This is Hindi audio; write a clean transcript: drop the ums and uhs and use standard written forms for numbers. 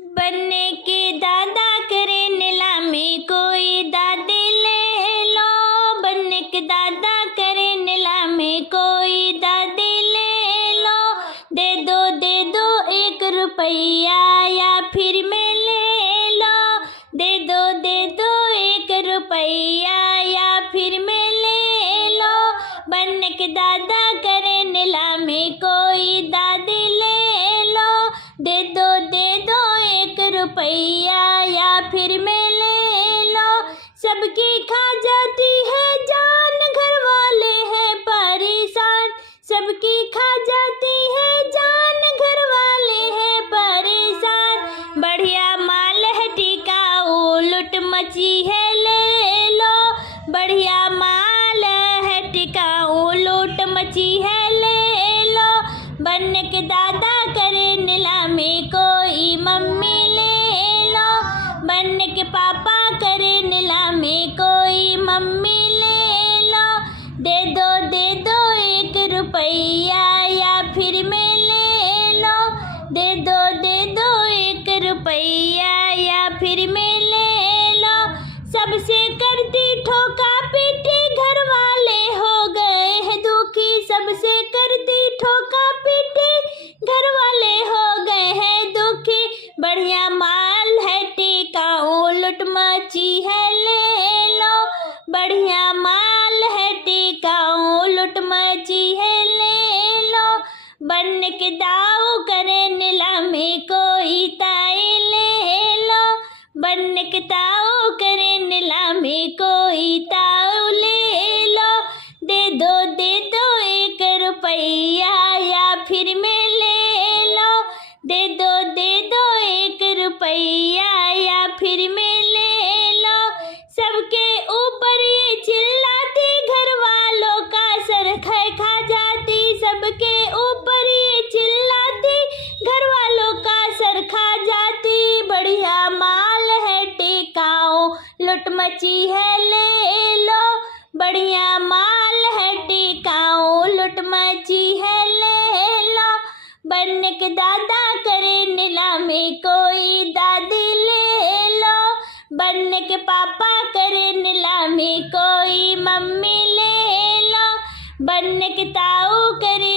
बनने के दादा करे नीलामी, कोई दादी ले लो। बनने के दादा करे नीलामी, कोई दादी ले लो। दे दो 1 रुपया या फिर में ले लो। दे दो 1 रुपया या फिर में ले लो। बनने के दादा करे नीलामी, कोई दादी ले लो। दे दो 1 रुपया या फिर में ले लो। सबकी खा जाती है जान, घर वाले हैं परेशान। सबकी खा जाती है जान, घर वाले हैं परेशान। बढ़िया माल है टिकाऊ, लूट मची है ले लो। बढ़िया माल है टिकाऊ, लूट मची है ले लो। बनने के दादा करे नीलामी, कोई मम्मी ले लो। बनने के पापा करे नीलामी, कोई मम्मी ले लो। दे दो 1 रुपया या फिर में ले लो। दे दो 1 रुपया या फिर में ले लो। सबसे करती ठोका पीटी, घर वाले हो गए हैं दुखी। सबसे करती ठोका पीटी, घर वाले हो गए हैं दुखी। बढ़िया माल है टिकाऊ, लूट मची है ले लो। बढ़िया माल है टिकाऊ, लूट मची है ले लो। बनने के दाऊ करे नीलामी, कोई ताई ले लो। बनने के ताऊ करे नीलामी, कोई ताऊ ले लो। दे दो 1 रुपया या फिर में ले लो। दे दो 1 रुपया या फिर में ले लो। सबके ऊपर ये चिल्लाती, घर वालों का सर खा जाती। सबके ऊपर ये चिल्लाती, घर वालों का सर खा जाती। बढ़िया माल है टिकाऊ, लूट मची है ले लो। बढ़िया माल है टिकाऊ, लूट मची है ले लो। बनने के दादा करे नीलामी, कोई दादी ले लो। बनने के पापा करे नीलामी, कोई मम्मी ले लो। बनने के ताऊ करे